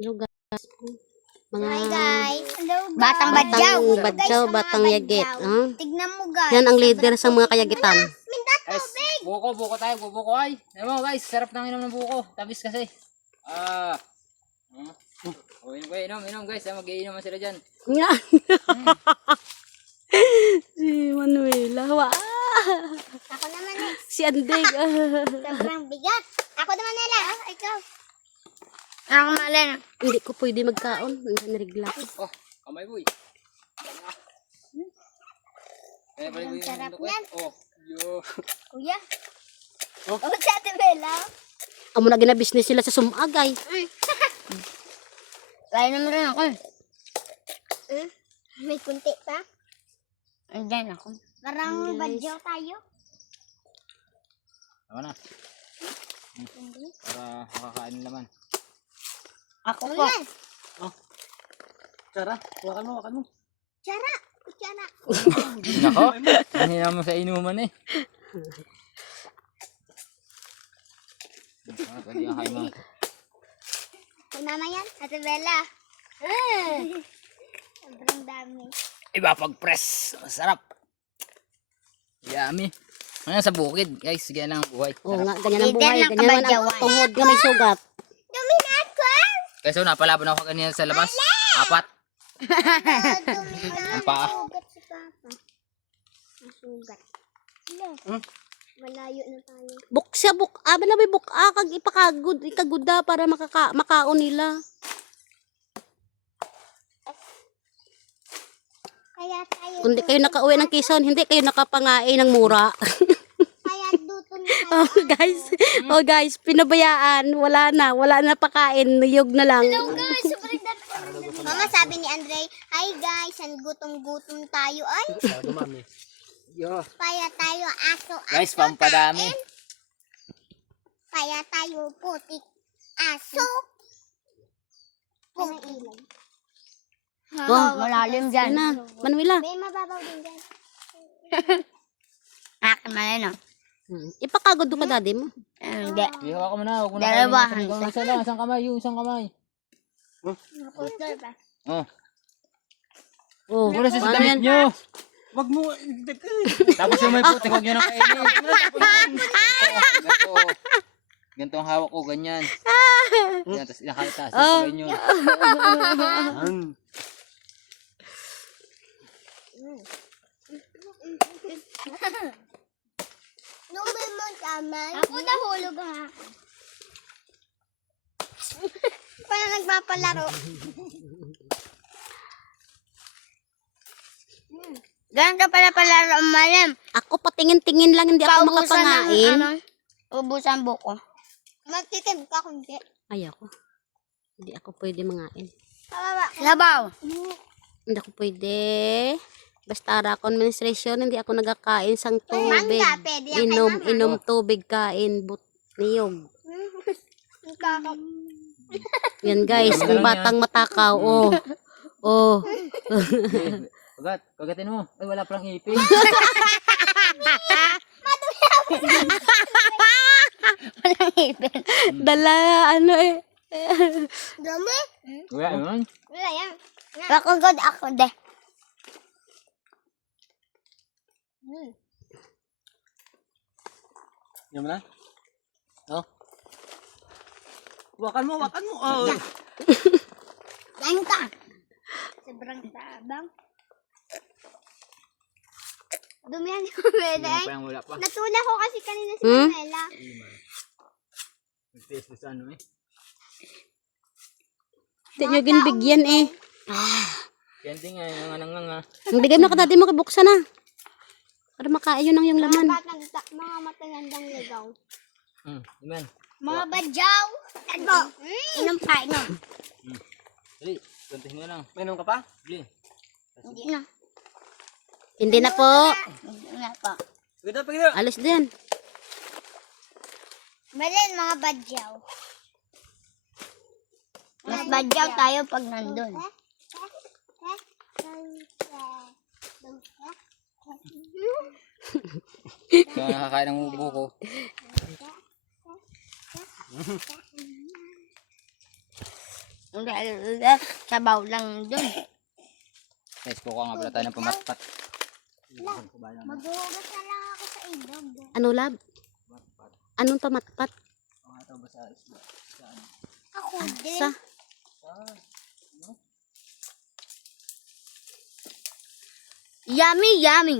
Hello guys. Mga Hi guys. Hello guys. Batang badyaw. badyaw, batang yagit. Tignan mo guys. Yan ang leader sa mga kayagitan. Guys, buko tayo, buko ay. Alam mo guys, sarap ng inom ng buko. Tabis kasi. Oh, inom guys. Mag-iinom sila dyan. Nga. Si Manuela. Ako naman eh. Si Andig. Sobrang bigat. Ako naman nila. Ikaw. Ako malin. Hindi ko pwede magkaon. Nandiyan regla. Oh, kamay boy. Ang sarap yan. Oh, yo. Kuya. Oh, sa Ate Bella. Amo na gina-business sila sa sumagay. Kaya naman rin ako. May kunti pa. Andiyan ako. Parang badyaw tayo. Tama na. Para makakain ng laman. Ako po. Ayan. Tara, wakan mo. Tsara. Tsara. Nako, hindi mo sa inuman eh. Pwede ang kain mo. Kung naman yan. Ate Bella. Sobrang dami. Iba pag-press. Masarap. Yummy. Ano sa bukid, guys. Ganyan lang ang buhay. Oo nga, ganyan ang Leader buhay. ng Ganyan man ang kabadyawan. tuhod nga may sugat. Dominat ko. Guys, so napalaban ako kanina sa labas. 4. Dominat. Ang paa. Sugat si Papa. Masugat. Malayo na tayo. Buksya, bala may buka kag ipakagud, ikaguda para makaon nila. Kaya tayo. Kundi kayo nakauwi ng Quezon, hindi kayo nakapangain ng mura. Kaya duto na tayo. Oh guys, pinabayaan, wala na pakain, niyog na lang. Guys, sobrang dami. Mama, sabi ni Andre, hi guys, ang gutom-gutom tayo. Ay, Dumami. Yo. kaya tayo aso. Guys, pampadami. Kaya tayo putik aso. Putik. Oh, Malalim dyan. na, Manuela. May mababaw din dyan. Akin malin. Ipakagod do ka daddy mo. Hindi. Hindi, hawa ka muna. Huwag mo na Dalawahan. kainin. Isa lang, isang kamay. Yung isang kamay. Naputol ba? Oh. Oh, Muna sa paano damit yan? nyo. Wag mo. Tapos yung may putik, huwag nyo na kainin. Ganito. Ganito ang hawak ko, ganyan. Yan, tapos inakalita. Sabagay nyo. Nung may magkamay. Ako nahulog ha. Para nagpapalaro. Ganun ka pala palaro ang malim. Ako patingin-tingin lang, hindi ako makapangain. Ubusan buko. Magtitim ka kundi. Ay ako. Hindi ako pwede mangain. Kawawa. Labaw. Hindi ako pwede. Basta ra ako administration, hindi ako nagkakain sang tubig. Mangga, pwede yan kay mama. Inom tubig, kain, niyog. Yan guys, ang batang matakaw. Oh. Oh. Kagatin mo. Ay, wala palang ipin. Walang ipin. Dala, ano eh. Dami. Wala naman. Wala yan. Ako god ako de. Yan mo na. Oh. Wakan mo. Oh. Yan ka. Sobrang tabang. Dumihan ni Mamela. Wala pa. Natula ko kasi kanina si Mamela. Nag-taste sa ano eh. Hindi nyo ginbigyan eh. Kending nga, yung nga. Ang bigay mo ka dati mo kabuksan na. Para makain yun ang yung laman. Mga matagandang ligaw. Iman. Mga badyaw. Ano? Inom pa, inom. Dali, gantihin mo lang. Mainom ka pa? Dali. Hindi na. Hindi na po. Hindi na pa. Pagkita. Alis din. Malin, mga badyaw. Mas badyaw tayo pag nandun. So, nakakain ng buko. Sabaw lang dun. Guys, kukuha nga pala tayo ng pamatpat. Maghuhugas na lang ako sa ilog. Ano, lab? Anong pamatpat? Ako din. Sa? Yummy, yummy.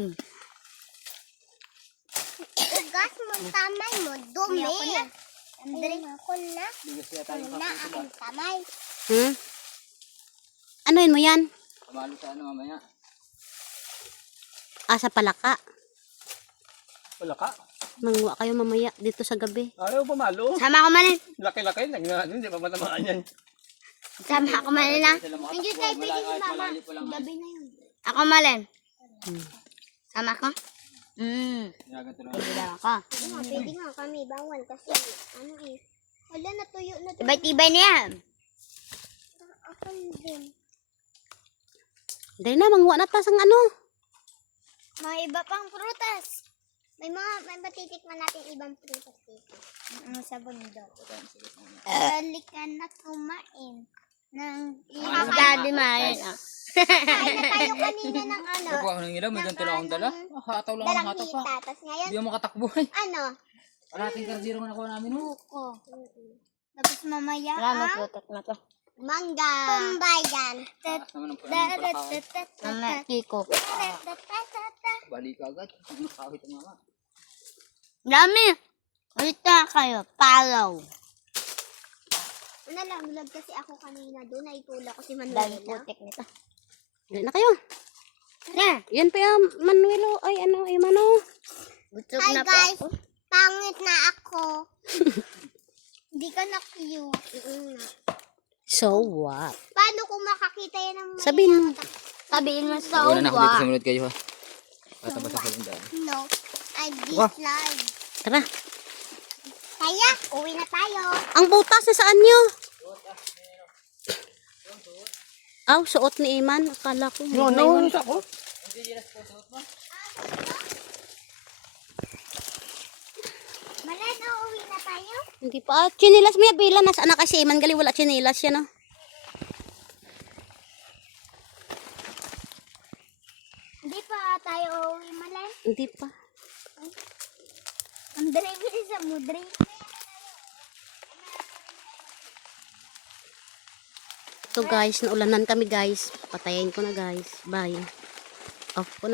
Ugas mo, tamay mo, dumi. Andre, ako na. Ako na, aking tamay. Hmm? Anuin mo yan? Kamalo sa ano mamaya. Sa palaka. Wala ka. Manguha kayo mamaya dito sa gabi. Ayaw pamalo. Sama ko man. Laki-laki. Hindi pa matamaan yan. Sama ko man na. Hindi tayo pwede si mama. Gabi na yun. Ako malen. Sama ko? Ginaganto lang. Pwede daw ako. Pwede nga kami, bawal kasi ano eh. Wala, natuyo na to. Tibay-tibay na yan. Ako din. Dahil na, manguha na tas ang ano. May iba pang prutas. May matitikman natin ibang prutas dito. Ano sa bundok. Balik ka na kumain. Daddy man. Kain na tayo kanina ng ano. Kukuha ko ng ilaw, may ganito lang akong dala. Hataw lang Dalang ang hataw pa. hita. Tapos ngayon, Hindi ako makatakbo eh. ano? Parating kardiro nga nakuha namin. Buko. Tapos mamaya Wala ang putot na to. mangga. Tumbayan. Taas naman ang pala. Mama, Kiko. Balik ka agad. Nakakawit ang mama. Dami. Ulit na kayo. Palaw. Nalaglag kasi ako kanina doon. Naitula ko si Dami Manuela. putik nito. Dahil na kayo. Na. Yan pa yung Manuelo. Ay, ano, ay, mano. Gutok Hi na po guys. ako. Pangit na ako. Hindi ka na cute. So what? Paano kung makakita yan ng may Sabihin mo. Sabihin mo sa Wala na ako dito, uwa. sumunod kayo ha. Basta-basta sa lindaan. No, I dislike. Tara. Kaya, uwi na tayo. Ang butas na saan nyo? Aw, suot ni Iman. Akala ko. Ano ako? Malan, uwi na tayo. Hindi pa. Chinilas mo yan. Bila nasaan na kasi Iman. Gali wala chinilas yan. Oh. Hindi pa tayo uwi, Malan. Hindi pa. Ang dali sa mudri. So guys, naulanan kami guys. Patayin ko na guys. Bye. Off ko na.